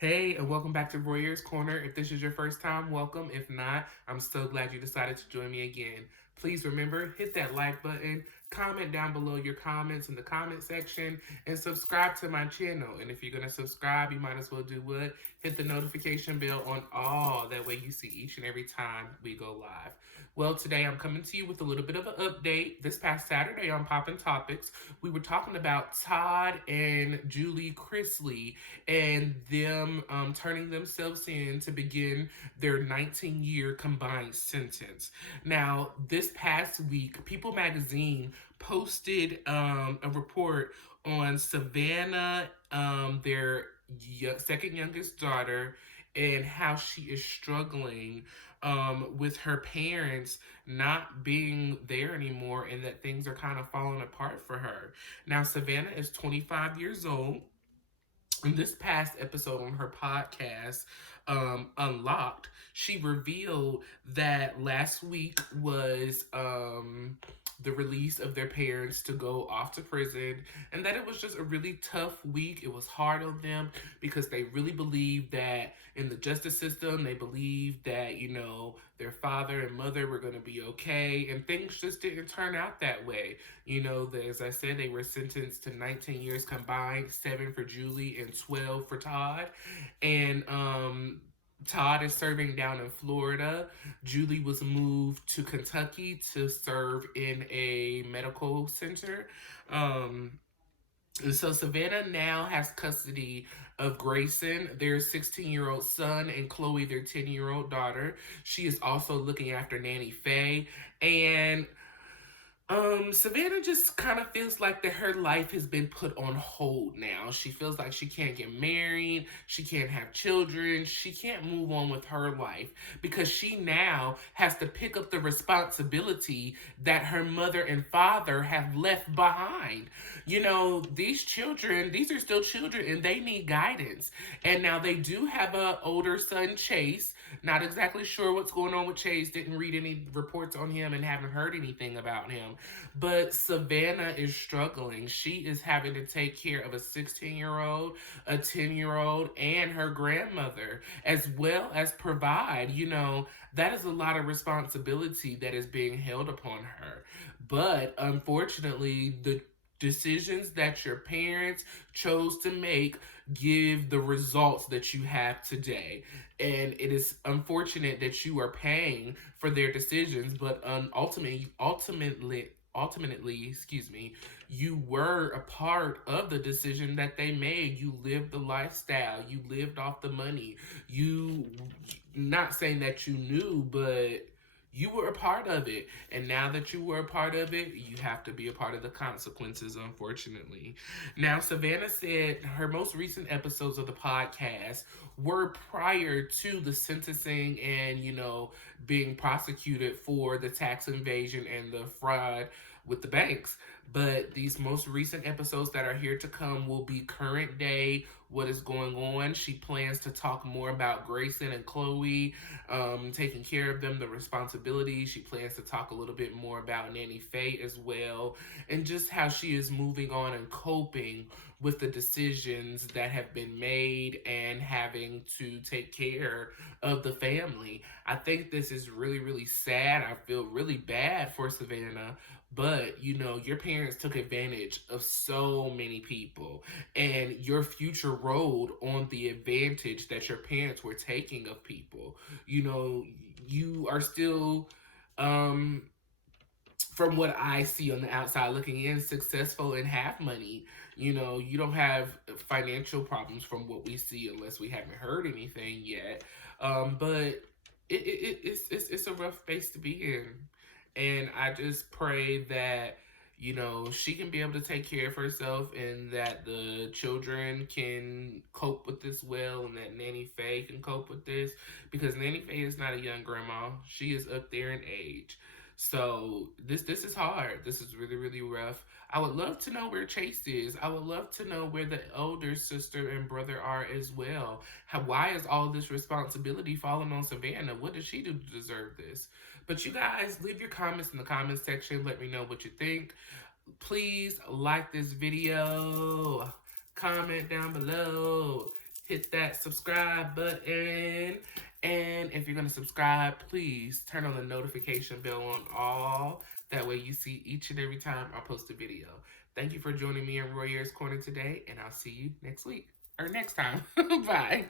Hey, and welcome back to Royer's Corner. If this is your first time, welcome. If not, I'm so glad you decided to join me again. Please remember, hit that like button, comment down below your comments in the comment section, and subscribe to my channel. And if you're going to subscribe, you might as well do what? Hit the notification bell on all. That way you see each and every time we go live. Well, today I'm coming to you with a little bit of an update. This past Saturday on Poppin' Topics, we were talking about Todd and Julie Chrisley and them turning themselves in to begin their 19-year combined sentence. Now, this past week, People Magazine posted a report on Savannah, their second youngest daughter, and how she is struggling with her parents not being there anymore and that things are kind of falling apart for her. Now, Savannah is 25 years old. In this past episode on her podcast, Unlocked, she revealed that last week was the release of their parents to go off to prison, and that it was just a really tough week. It was hard on them because they really believed that in the justice system, they believed that, their father and mother were going to be okay, and things just didn't turn out that way. As I said, they were sentenced to 19 years combined, 7 for Julie and 12 for Todd. And Todd is serving down in Florida. Julie was moved to Kentucky to serve in a medical center. And so Savannah now has custody of Grayson, their 16-year-old son, and Chloe, their 10-year-old daughter. She is also looking after Nanny Faye. And Savannah just kind of feels like that her life has been put on hold now. She feels like she can't get married, she can't have children, she can't move on with her life because she now has to pick up the responsibility that her mother and father have left behind. These children, these are still children and they need guidance. And now they do have a older son, Chase. Not exactly sure what's going on with Chase. Didn't read any reports on him and haven't heard anything about him. But Savannah is struggling. She is having to take care of a 16-year-old, a 10-year-old, and her grandmother, as well as provide. That is a lot of responsibility that is being held upon her. But unfortunately, the decisions that your parents chose to make give the results that you have today. And it is unfortunate that you are paying for their decisions, but ultimately, excuse me, you were a part of the decision that they made. You lived the lifestyle, you lived off the money. Not saying that you knew, but you were a part of it. And now that you were a part of it, you have to be a part of the consequences, unfortunately. Now, Savannah said her most recent episodes of the podcast were prior to the sentencing and, being prosecuted for the tax invasion and the fraud with the banks. But these most recent episodes that are here to come will be current day, what is going on. She plans to talk more about Grayson and Chloe, taking care of them, the responsibility. She plans to talk a little bit more about Nanny Faye as well, and just how she is moving on and coping with the decisions that have been made and having to take care of the family. I think this is really, really sad. I feel really bad for Savannah. But, your parents took advantage of so many people, and your future rode on the advantage that your parents were taking of people. You are still, from what I see on the outside looking in, successful and have money. You don't have financial problems from what we see, unless we haven't heard anything yet. But it's a rough space to be in. And I just pray that, she can be able to take care of herself and that the children can cope with this well and that Nanny Faye can cope with this. Because Nanny Faye is not a young grandma. She is up there in age. So this is hard. This is really, really rough. I would love to know where Chase is. I would love to know where the older sister and brother are as well. Why is all this responsibility falling on Savannah? What did she do to deserve this? But you guys, leave your comments in the comments section. Let me know what you think. Please like this video. Comment down below. hit that subscribe button. And if you're going to subscribe, please turn on the notification bell on all. That way you see each and every time I post a video. Thank you for joining me in Royer's Corner today, and I'll see you next week or next time. Bye.